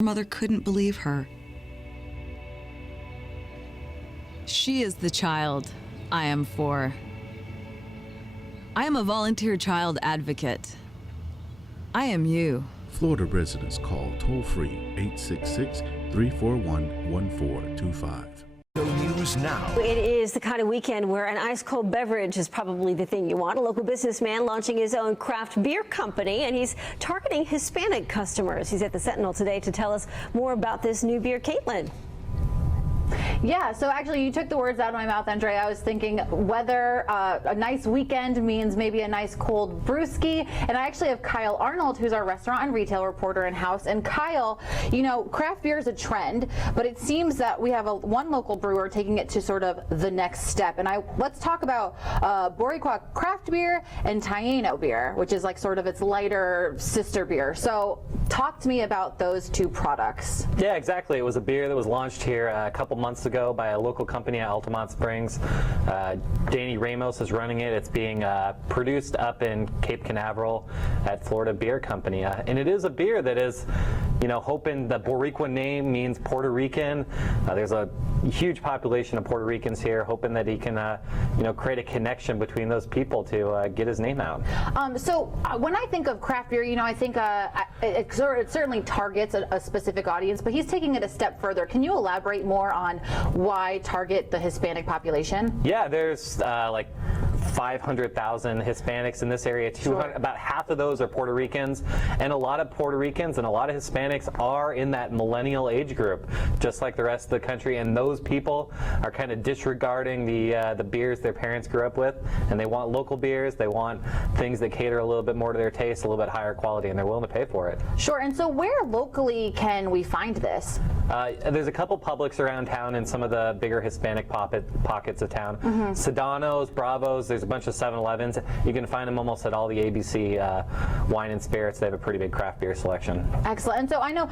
Her mother couldn't believe her. She is the child I am for. I am a volunteer child advocate. I am you. Florida residents call toll-free 866-341-1425. News now. It is the kind of weekend where an ice-cold beverage is probably the thing you want. A local businessman launching his own craft beer company, and he's targeting Hispanic customers. He's at the Sentinel today to tell us more about this new beer. Caitlin. Yeah, so actually you took the words out of my mouth, Andre. I was thinking whether a nice weekend means maybe a nice cold brewski. And I actually have Kyle Arnold, who's our restaurant and retail reporter in-house. And Kyle, you know, craft beer is a trend, but it seems that we have one local brewer taking it to sort of the next step. And let's talk about Boricua craft beer and Taino beer, which is like sort of its lighter sister beer. So talk to me about those two products. Yeah, exactly. It was a beer that was launched here a couple months ago by a local company at Altamont Springs. Danny Ramos is running it. It's being produced up in Cape Canaveral at Florida Beer Company. And it is a beer that is, you know, hoping the Boricua name means Puerto Rican. There's a huge population of Puerto Ricans here, hoping that he can, you know, create a connection between those people to get his name out. So when I think of craft beer, you know, I think it certainly targets a specific audience, but he's taking it a step further. Can you elaborate more on why target the Hispanic population? Yeah, there's like 500,000 Hispanics in this area. About half of those are Puerto Ricans, and a lot of Puerto Ricans and a lot of Hispanics are in that millennial age group, just like the rest of the country. And those people are kind of disregarding the beers their parents grew up with, and they want local beers. They want things that cater a little bit more to their taste, a little bit higher quality, and they're willing to pay for it. Sure. And so where locally can we find this? There's a couple Publix around town in some of the bigger Hispanic pockets of town. Sedanos, Bravos, there's a bunch of 7-Elevens. You can find them almost at all the ABC wine and spirits. They have a pretty big craft beer selection. Excellent. And so I know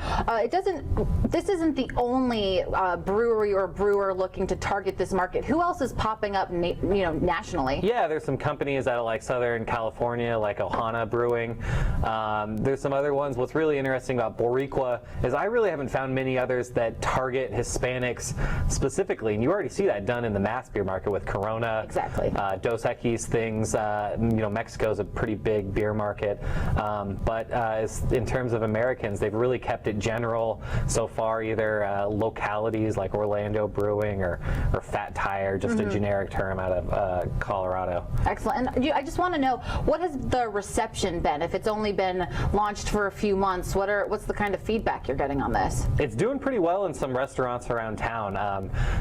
this isn't the only brewery or brewer looking to target this market. Who else is popping up nationally? Yeah, there's some companies out of like Southern California, like Ohana Brewing. There's some other ones. What's really interesting about Boricua is I really haven't found many others that target Hispanics specifically. And you already see that done in the mass beer market with Corona. Exactly. Dos Equis things. You know, Mexico's a pretty big beer market. But in terms of Americans, they've really kept it general so far, either localities like Orlando Brewing or Fat Tire, just a generic term out of Colorado. Excellent. And I just want to know, what has the reception been? If it's only been launched for a few months, what's the kind of feedback you're getting on this? It's doing pretty well in some restaurants around town,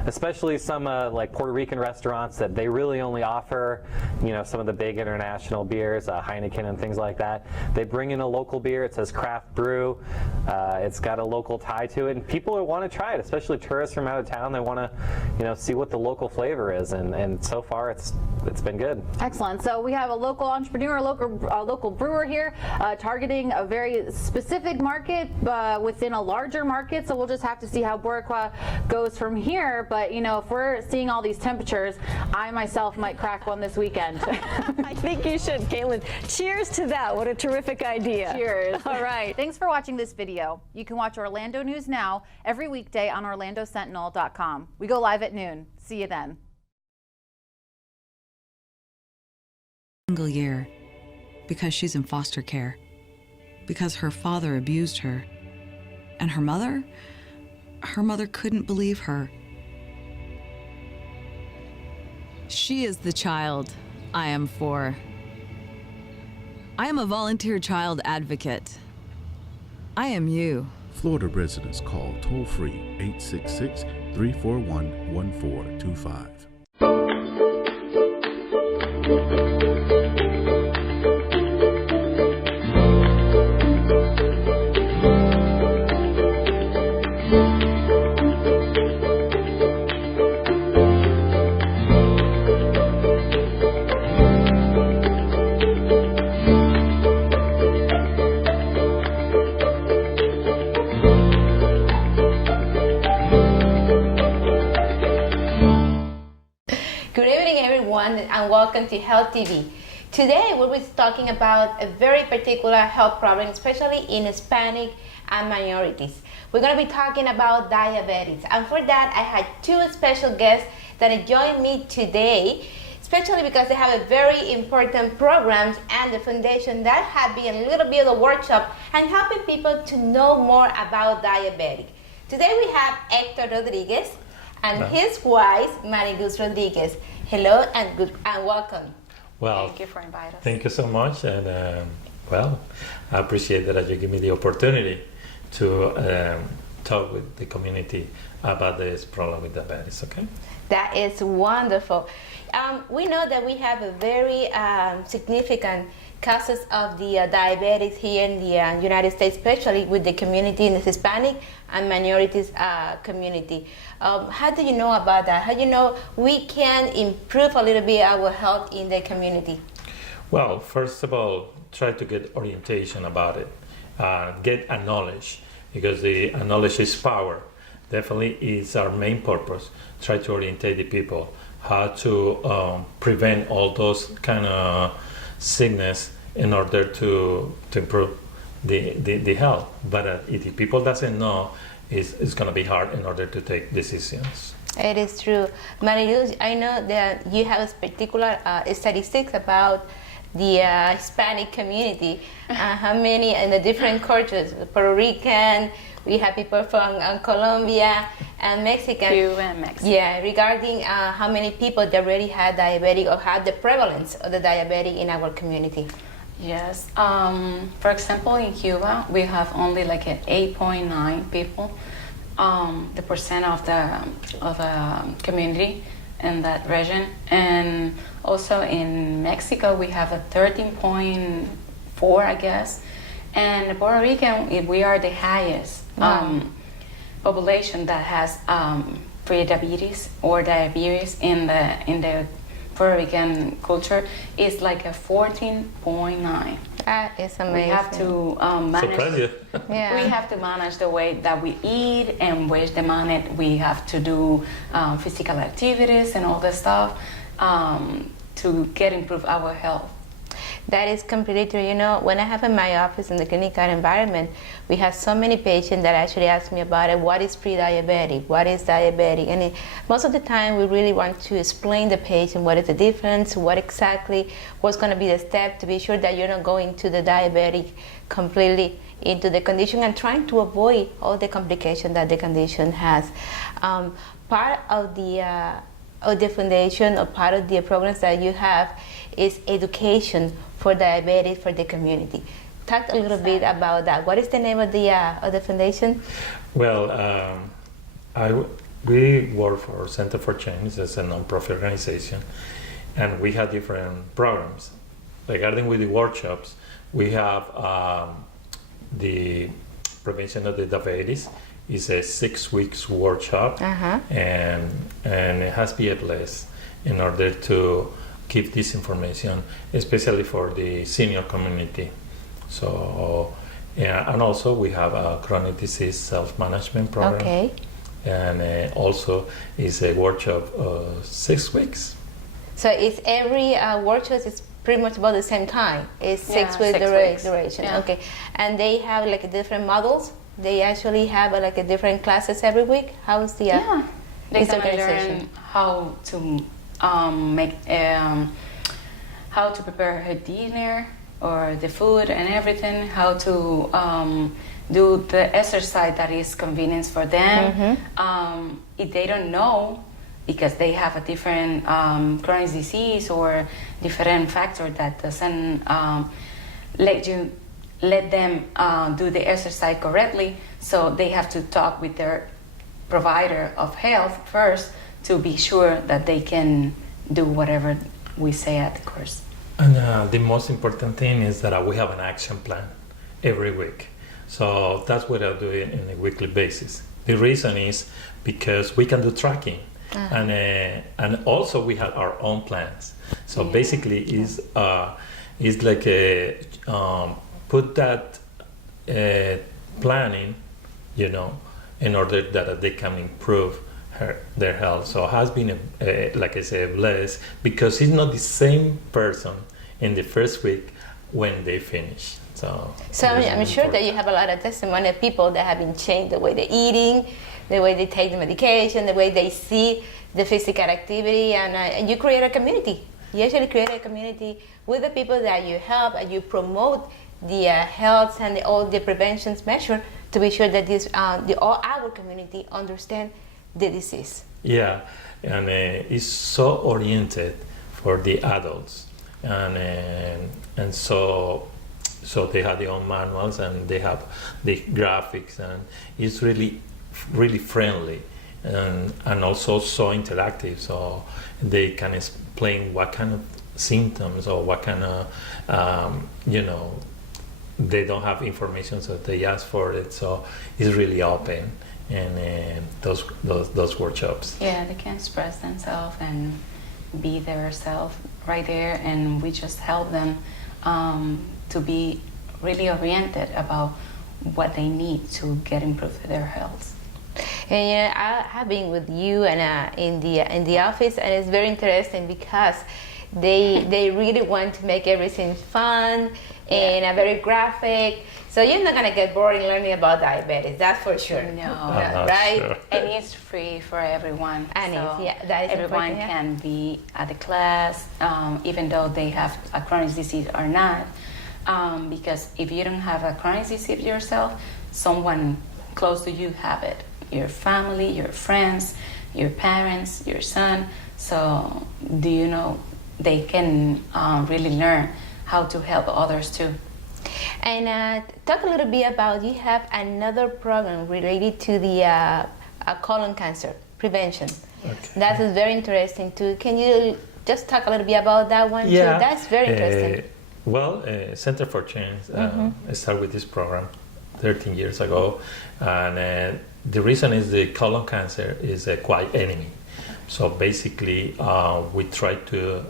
especially some like Puerto Rican restaurants that they really only offer, you know, some of the big international beers, Heineken and things like that. They bring in a local beer. It says craft brew. It's got a local tie to it, and people want to try it, especially tourists from out of town. They want to, you know, see what the local flavor is, and so far it's been good. Excellent. So we have a local entrepreneur, local brewer here, targeting a very specific market within a larger market. So we'll just have to see how Boricua goes from here. But you know, if we're seeing all these temperatures, I myself might crack one this weekend. I think you should, Caitlin. Cheers to that. What a terrific idea. Cheers. All right. Thanks for watching this video. You can watch Orlando News Now every weekday on OrlandoSentinel.com. We go live at noon. See you then. Single year, because she's in foster care, because her father abused her, and her mother couldn't believe her. She is the child I am for. I am a volunteer child advocate. I am you. Florida residents call toll-free 866-341-1425. And welcome to Health TV. Today we'll be talking about a very particular health problem, especially in Hispanic and minorities. We're going to be talking about diabetes. And for that, I had two special guests that joined me today, especially because they have a very important program and the foundation that have been a little bit of a workshop and helping people to know more about diabetes. Today we have Hector Rodriguez and his wife, Mariguz Rodriguez. Hello and welcome. Well, Thank you for inviting us. thank you so much, and well, I appreciate that you give me the opportunity to talk with the community about this problem with diabetes. Okay. That is wonderful. We know that we have a very significant cases of the diabetes here in the United States, especially with the community in the Hispanic and minorities community. How do you know about that? How do you know we can improve a little bit our health in the community? Well, first of all, try to get orientation about it, get a knowledge, because the knowledge is power. Definitely is our main purpose. Try to orientate the people how to prevent all those kind of sickness in order to improve the health. But if the people doesn't know, it's going to be hard in order to take decisions. It is true. Mariluz, I know that you have particular statistics about the Hispanic community, how many in the different cultures, Puerto Rican, we have people from Colombia and Mexican. Cuba and Mexico. Yeah, regarding how many people that already had diabetic or have the prevalence of the diabetic in our community. Yes. For example, in Cuba, we have only like an 8.9 people, the percent of the community in that region, and also in Mexico we have a 13.4, I guess, and Puerto Rican we are the highest population that has pre-diabetes or diabetes in the Puerto Rican culture is like a 14.9. That is amazing. We have to Surprise you. Yeah. we have to manage the way that we eat and waste the money. We have to do physical activities and all that stuff to improve our health. That is completely true. You know, when I have in my office in the clinical environment, we have so many patients that actually ask me about it. What is pre-diabetic? What is diabetic? And most of the time, we really want to explain the patient what is the difference, what's going to be the step to be sure that you're not going to the diabetic completely into the condition and trying to avoid all the complications that the condition has. Part of the foundation or part of the programs that you have is education for diabetes for the community. Talk a little bit about that. What is the name of the foundation? Well, we work for Center for Change as a non-profit organization, and we have different programs. Regarding with the workshops, we have the prevention of the diabetes is a 6 weeks workshop, and it has to be a place in order to keep this information, especially for the senior community. So, yeah, and also we have a chronic disease self-management program. Okay. And also is a workshop 6 weeks. So it's every workshop is pretty much about the same time. It's 6 weeks 6 weeks. duration. Yeah. Okay. And they have like different models. They actually have like a different classes every week. How is the They this can organization? learn how to how to prepare her dinner or the food and everything, how to do the exercise that is convenient for them. If they don't know, because they have a different chronic disease or different factor that doesn't let them do the exercise correctly, so they have to talk with their provider of health first to be sure that they can do whatever we say at the course. And the most important thing is that we have an action plan every week. So that's what I do on a weekly basis. The reason is because we can do tracking, and also we have our own plans. So basically, is like a put that planning, in order that they can improve their health. So it has been, like I said, blessed, because it's not the same person in the first week when they finish. So It is I'm really sure that important. you have a lot of testimony of people that have been changed the way they're eating, the way they take the medication, the way they see the physical activity, and you create a community. You actually create a community with the people that you help, and you promote the health and all the prevention measures to be sure that all our community understand the disease. Yeah, and it's so oriented for the adults, and so they have their own manuals and they have the graphics, and it's really friendly, and also so interactive. So they can explain what kind of symptoms or what kind of they don't have information, so they ask for it. So it's really open, and those workshops. Yeah, they can express themselves and be their self right there, and we just help them to be really oriented about what they need to get improved their health. And I have been with you and in the office, and it's very interesting because they really want to make everything fun and very graphic. So you're not gonna get bored in learning about diabetes, that's for sure. No, right? Sure. And it's free for everyone. And So that is everyone important, yeah. can be at the class, even though they have a chronic disease or not. Because if you don't have a chronic disease yourself, someone close to you have it. Your family, your friends, your parents, your son. So do you know they can really learn how to help others too. And talk a little bit about, you have another program related to the colon cancer prevention. Okay. That is very interesting too. Can you just talk a little bit about that one too? That's very interesting. Center for Change started with this program 13 years ago, and the reason is the colon cancer is a quiet enemy. So basically, we try to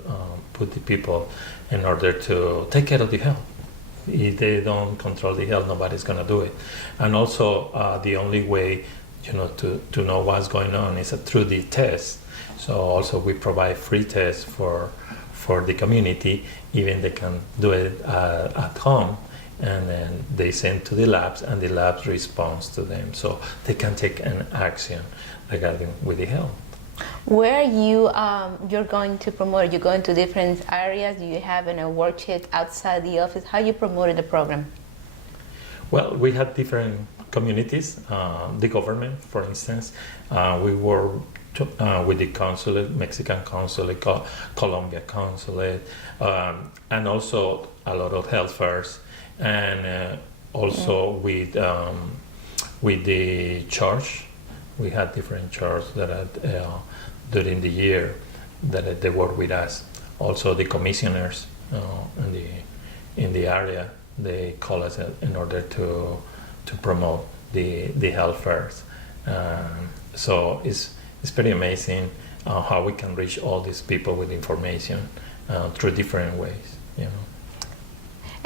put the people in order to take care of the health. If they don't control the health, nobody's going to do it. And also, the only way, to know what's going on is through the test. So also, we provide free tests for the community. Even they can do it at home, and then they send to the labs, and the labs responds to them, so they can take an action regarding with the health. Where you're going to promote? You're going to different areas? Do you have a worksheet outside the office? How you promoted the program? Well, we had different communities. The government, for instance, we work with the consulate, Mexican consulate, Colombia consulate, and also a lot of health fairs, and also with the church. We had different churches that during the year that they work with us. Also, the commissioners in the area, they call us in order to promote the health fairs. So it's pretty amazing how we can reach all these people with information through different ways.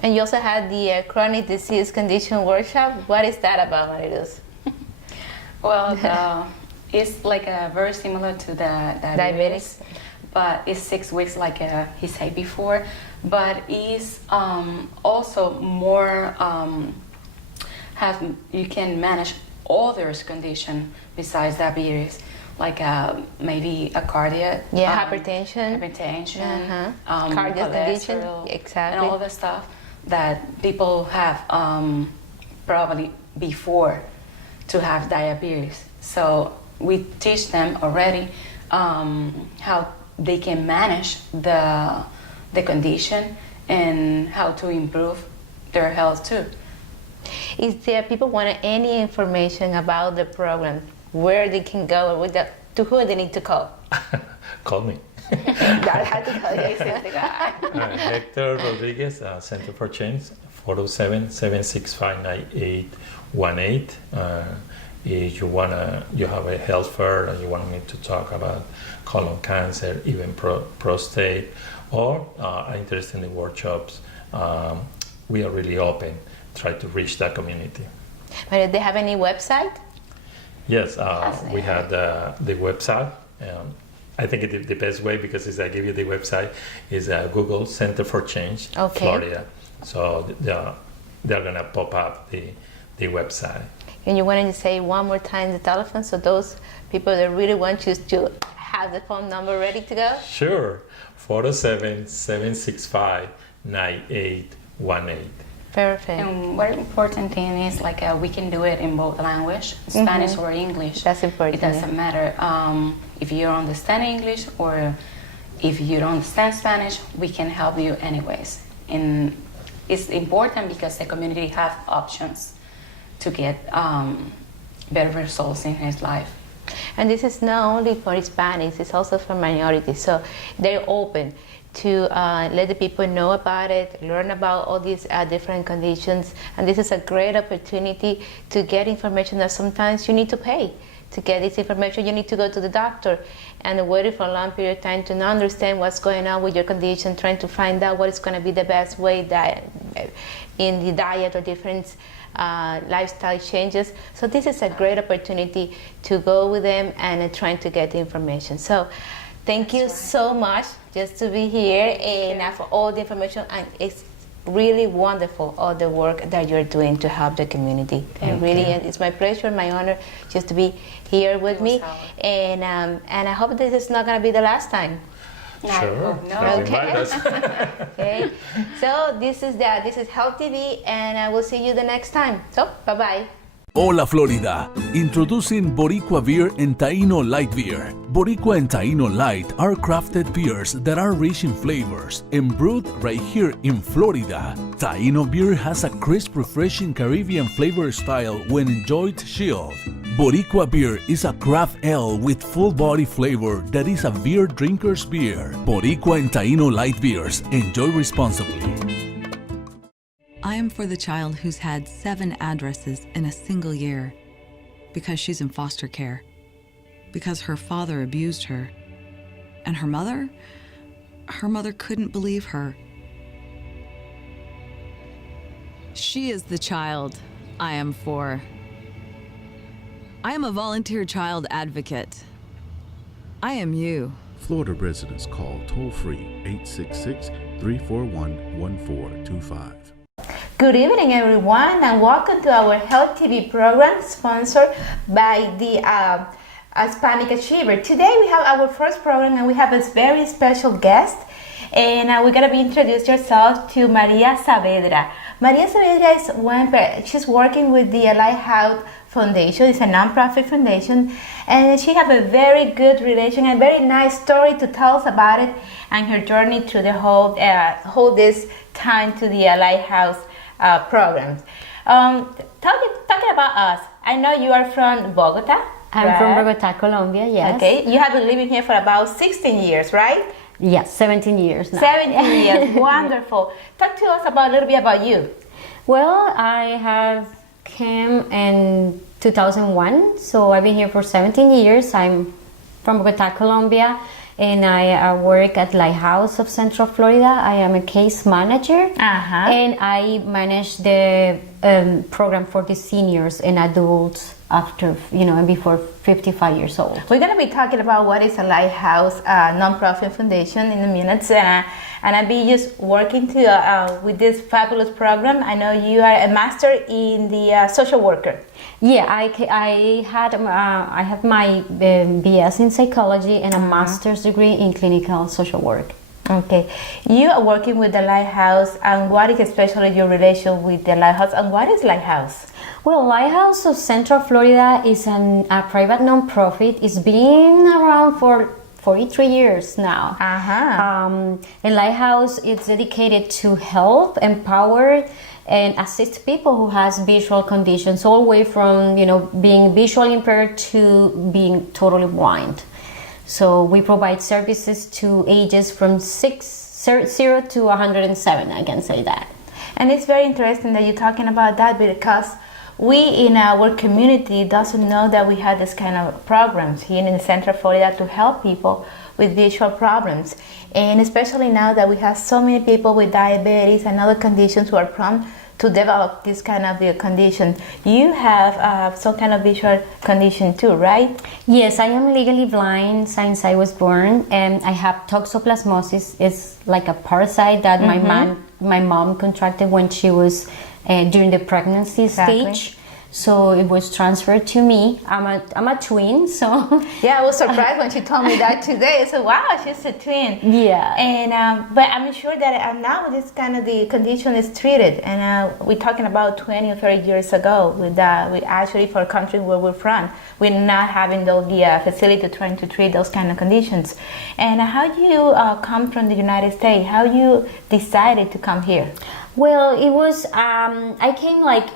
And you also had the chronic disease condition workshop. What is that about, Mariluz? Well, it's like very similar to the diabetes, but it's 6 weeks like he said before, but it's also more you can manage others condition besides diabetes, like maybe a cardiac, hypertension, cardiac condition, exactly, and all the stuff that people have probably before to have diabetes. So we teach them already how they can manage the condition and how to improve their health too. Is there people want any information about the program, where they can go, or to who they need to call? Call me. I had to call you. Hector Rodriguez, Center for Change, 407-765-9818. If you have a health fair and you want me to talk about colon cancer, even prostate, or are interested in the workshops, we are really open. Try to reach that community. But do they have any website? Yes, we have the website. I think the best way, because I give you the website, is Google Center for Change, Florida. So they're gonna pop up the website. And you wanted to say one more time the telephone, so those people that really want you to have the phone number ready to go? Sure, 407-765-9818. Perfect. And what important thing is we can do it in both language, Spanish or English. That's important. It doesn't matter if you understand English or if you don't understand Spanish. We can help you anyways. And it's important because the community have options to get better results in his life. And this is not only for Hispanics, it's also for minorities. So they're open to let the people know about it, learn about all these different conditions. And this is a great opportunity to get information that sometimes you need to pay. To get this information, you need to go to the doctor and wait for a long period of time to not understand what's going on with your condition, trying to find out what is going to be the best way that in the diet or different lifestyle changes. So this is a great opportunity to go with them and trying to get the information. So thank you so much just to be here and for all the information. And it's really wonderful all the work that you're doing to help the community. And really, it's my pleasure, my honor, just to be here with me. And I hope this is not going to be the last time. Sure. No. Okay. Okay. So this is Health TV, and I will see you the next time. So bye bye. Hola Florida, introducing Boricua Beer and Taino Light Beer. Boricua and Taino Light are crafted beers that are rich in flavors and brewed right here in Florida. Taino beer has a crisp, refreshing Caribbean flavor style when enjoyed chilled. Boricua beer is a craft ale with full body flavor that is a beer drinker's beer. Boricua and Taino Light Beers. Enjoy responsibly. I am for the child who's had 7 addresses in a single year because she's in foster care, because her father abused her, and her mother couldn't believe her. She is the child I am for. I am a volunteer child advocate. I am you. Florida residents call toll-free 866-341-1425. Good evening, everyone, and welcome to our Health TV program sponsored by the Hispanic Achiever. Today we have our first program and we have a very special guest, and we're going to be introduce yourself to Maria Saavedra. Maria Saavedra is she's working with the Lighthouse Foundation. It's a non-profit foundation, and she has a very good relation, a very nice story to tell us about it and her journey through the whole this time to the Lighthouse programs. Talking about us, I know you are from Bogota. I'm from Bogota, Colombia, yes. Okay, you have been living here for about 16 years, right? Yes, 17 years now. 17 years, wonderful. Talk to us a little bit about you. Well, I have came in 2001, so I've been here for 17 years. I'm from Bogota, Colombia, and I work at Lighthouse of Central Florida. I am a case manager, and I manage the program for the seniors and adults after, and before 55 years old. We're going to be talking about what is a Lighthouse nonprofit foundation in a minute, and I'll be just working with this fabulous program. I know you are a master in the social worker. Yeah, I have my BS in psychology and a master's degree in clinical social work. Okay, you are working with the Lighthouse, and what is especially your relation with the Lighthouse, and what is Lighthouse? Well, Lighthouse of Central Florida is a private nonprofit. It's been around for 43 years now. The Lighthouse is dedicated to help, empower, and assist people who has visual conditions, all the way from being visually impaired to being totally blind. So we provide services to ages from 0 to 107, I can say that. And it's very interesting that you're talking about that, because we in our community doesn't know that we have this kind of programs here in Central Florida to help people with visual problems. And especially now that we have so many people with diabetes and other conditions who are prone to develop this kind of condition. You have some kind of visual condition too, right? Yes, I am legally blind since I was born, and I have toxoplasmosis. It's like a parasite that my mom contracted when she was during the pregnancy stage. So it was transferred to me. I'm a twin, so yeah, I was surprised when she told me that today. I said, "Wow, she's a twin." Yeah, and but I'm sure that now this kind of the condition is treated, and we're talking about 20 or 30 years ago. With we actually for a country where we're from, we're not having the facility trying to treat those kind of conditions. And how do you come from the United States? How you decided to come here? Well, it was, I came like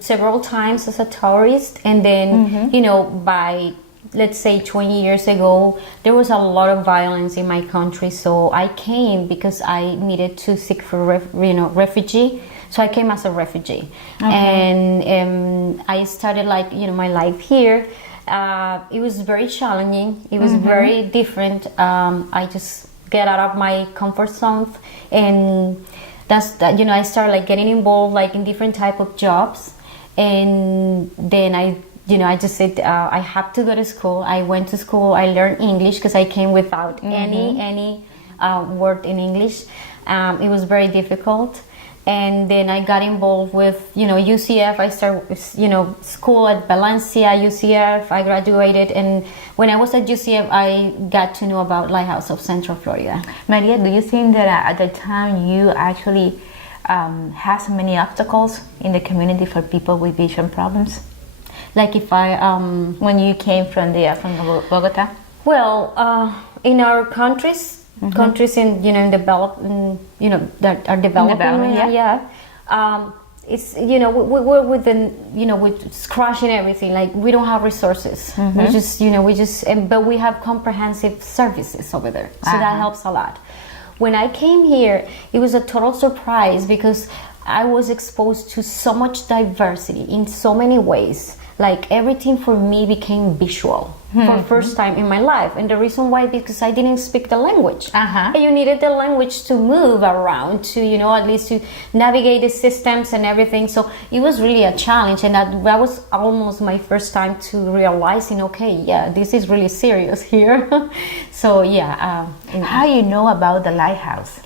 several times as a tourist, and then, you know, by, let's say 20 years ago, there was a lot of violence in my country. So I came because I needed to seek for, refugee. So I came as a refugee. And I started like, you know, my life here. It was very challenging. It was very different. I just get out of my comfort zone, and that's that, you know, I started like getting involved like in different type of jobs, and then I just said I have to go to school. I went to school. I learned English because I came without any word in English. It was very difficult, and then I got involved with, you know, UCF. I started, you know, school at Valencia, UCF. I graduated, and when I was at UCF, I got to know about Lighthouse of Central Florida. Maria, do you think that at the time you actually have so many obstacles in the community for people with vision problems? Like if I when you came from Bogota? Well, in our countries in, you know, in you know, that are developing, it's, you know, we're within, you know, we're crushing everything. Like we don't have resources. We just, you know, but we have comprehensive services over there, so that helps a lot. When I came here, it was a total surprise because I was exposed to so much diversity in so many ways. Like everything for me became visual for the first time in my life. And the reason why, because I didn't speak the language. And you needed the language to move around, to, you know, at least to navigate the systems and everything. So it was really a challenge. And that was almost my first time to realizing, okay, yeah, this is really serious here. So yeah. How you know about the Lighthouse?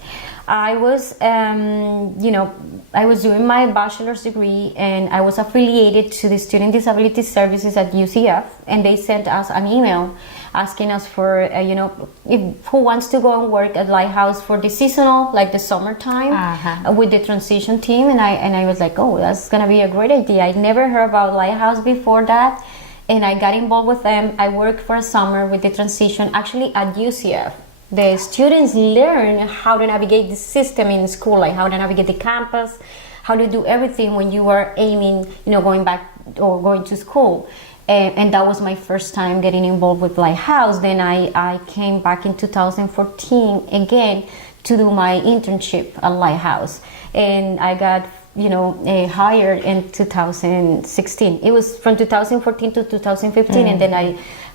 I was, you know, I was doing my bachelor's degree, and I was affiliated to the Student Disability Services at UCF, and they sent us an email asking us for, you know, who wants to go and work at Lighthouse for the seasonal, like the summertime, with the transition team. And I was like, oh, that's gonna be a great idea. I'd never heard about Lighthouse before that, and I got involved with them. I worked for a summer with the transition, actually at UCF. The students learn how to navigate the system in school, like how to navigate the campus, how to do everything when you are aiming, you know, going back or going to school. And that was my first time getting involved with Lighthouse. Then I came back in 2014 again to do my internship at Lighthouse. And I got, you know, hired in 2016. It was from 2014 to 2015, and then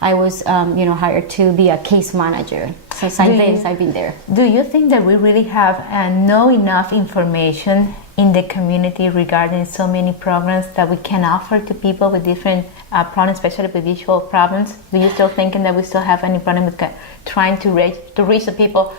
I was, you know, hired to be a case manager. So since I've been there. Do you think that we really have know enough information in the community regarding so many programs that we can offer to people with different problems, especially with visual problems? Do you still think that we still have any problem with trying to reach the people,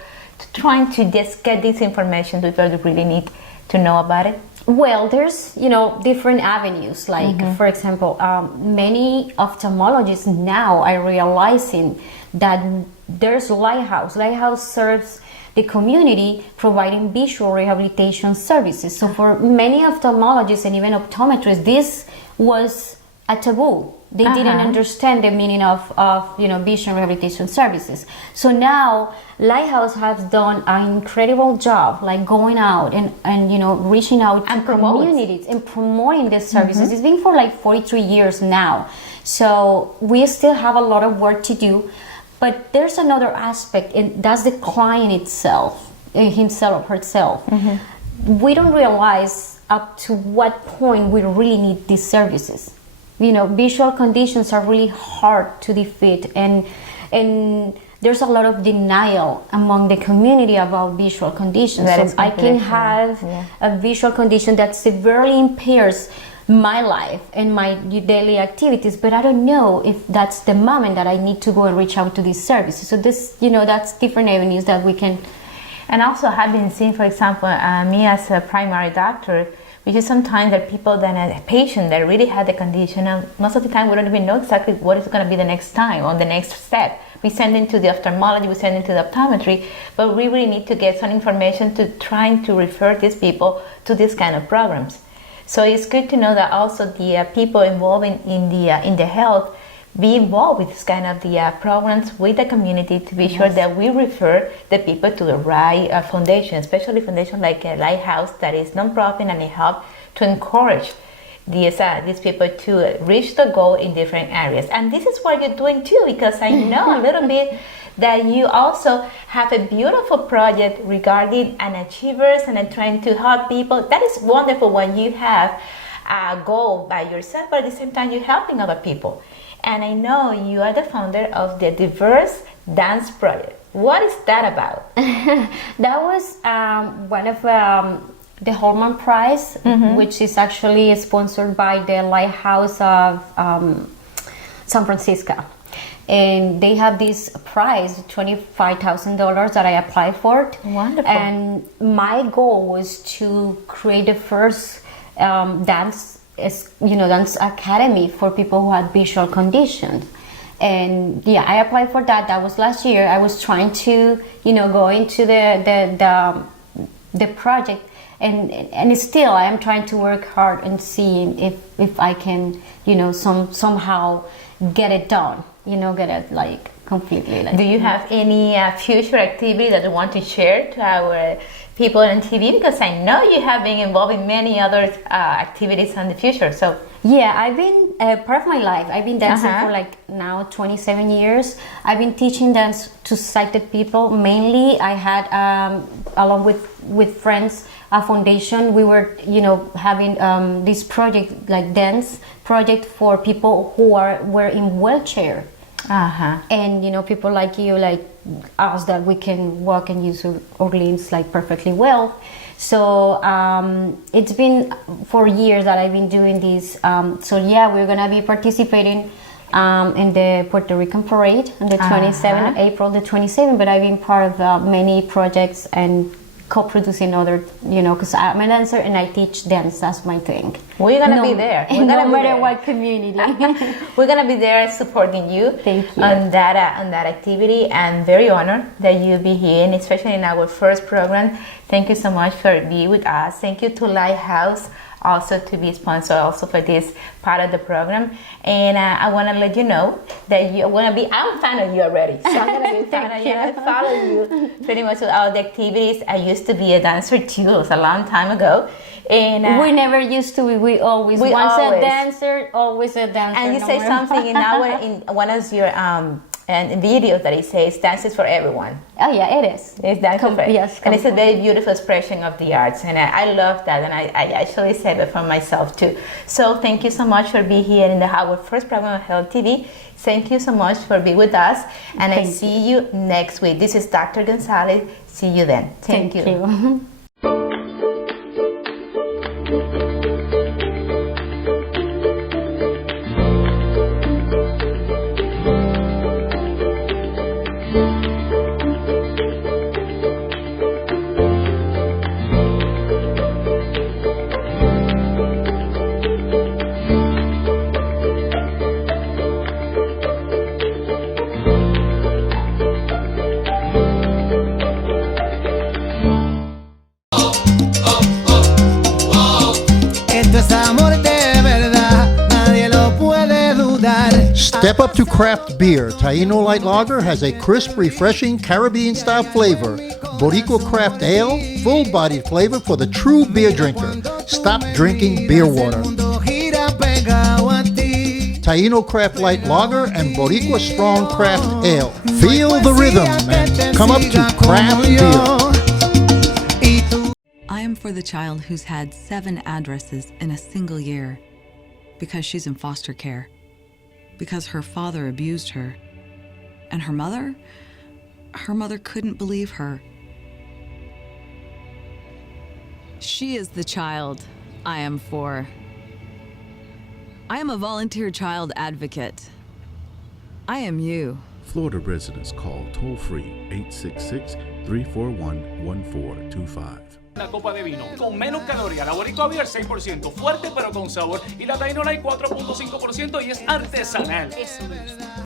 trying to just get this information to people who really need to know about it? Well, there's, you know, different avenues. Like, for example, many ophthalmologists now are realizing that there's Lighthouse. Lighthouse serves the community providing visual rehabilitation services. So for many ophthalmologists and even optometrists, this was a taboo. They didn't understand the meaning of you know, vision rehabilitation services. So now Lighthouse has done an incredible job, like going out and you know, reaching out to communities and promoting these services. It's been for like 43 years now. So we still have a lot of work to do, but there's another aspect, and that's the client itself, himself or herself. We don't realize up to what point we really need these services. You know, visual conditions are really hard to defeat, and there's a lot of denial among the community about visual conditions. So I can have a visual condition that severely impairs my life and my daily activities, but I don't know if that's the moment that I need to go and reach out to these services. So this, you know, that's different avenues that we can. And also having seen, for example, me as a primary doctor, because sometimes there are people that are patient that really have the condition, and most of the time we don't even know exactly what is going to be the next time or the next step. We send them to the ophthalmology, we send them to the optometry, but we really need to get some information to trying to refer these people to this kind of programs. So it's good to know that also the people involved in the health be involved with this kind of the programs with the community to be sure that we refer the people to the right foundation, especially foundation like Lighthouse that is non-profit and it helps to encourage these people to reach the goal in different areas. And this is what you're doing too, because I know a little bit that you also have a beautiful project regarding achievers and trying to help people. That is wonderful when you have a goal by yourself, but at the same time you're helping other people. And I know you are the founder of the Diverse Dance Project. What is that about? That was one of the Hallmark Prize, which is actually sponsored by the Lighthouse of San Francisco. And they have this prize, $25,000 that I applied for. Wonderful. And my goal was to create the first dance academy for people who had visual conditions. And yeah, I applied for that. That was last year. I was trying to, go into the project, and still I am trying to work hard and seeing if I can, somehow get it done. Get it like completely. Do you have any future activity that you want to share to our people on TV? Because I know you have been involved in many other activities in the future. So yeah, I've been part of my life. I've been dancing for like now 27 years. I've been teaching dance to sighted people. Mainly, I had along with friends a foundation. We were having this project like dance project for people who were in wheelchair. And people like you, like us, that we can walk and use our limbs like perfectly well. So it's been 4 years that I've been doing this. So yeah, we're gonna be participating in the Puerto Rican parade on the 27th, April the 27th. But I've been part of many projects and co-producing other, because I'm a dancer and I teach dance. That's my thing. We're gonna be there. No matter what community. We're gonna be there supporting you. Thank you. On that activity, and very honored that you be here, and especially in our first program. Thank you so much for being with us. Thank you to Lighthouse also to be sponsor also for this part of the program. And I want to let you know that I'm a fan of you already. So I'm going to be a fan of you. I follow you pretty much with all the activities. I used to be a dancer too. It was a long time ago. And we never used to. We always a dancer, always a dancer. And you say something in one of your and videos that it says dances for everyone. Oh yeah, it is. It's dances for everyone. Yes, and it's a very beautiful expression of the arts, and I love that, and I actually say that for myself too. So thank you so much for being here in our first program of Health TV. Thank you so much for being with us, and I see you next week. This is Dr. Gonzalez. See you then. Thank you. Step up to craft beer. Taino Light Lager has a crisp, refreshing Caribbean-style flavor. Boricua Craft Ale, full-bodied flavor for the true beer drinker. Stop drinking beer water. Taino Craft Light Lager and Boricua Strong Craft Ale. Feel the rhythm and come up to craft beer. I am for the child who's had 7 addresses in a single year because she's in foster care. Because her father abused her. And her mother couldn't believe her. She is the child I am for. I am a volunteer child advocate. I am you. Florida residents call toll-free 866-341-1425. una copa de vino con menos calorías. La Boricua Beer 6%, fuerte pero con sabor. Y la Taino Light 4.5% y es artesanal. Eso me gusta.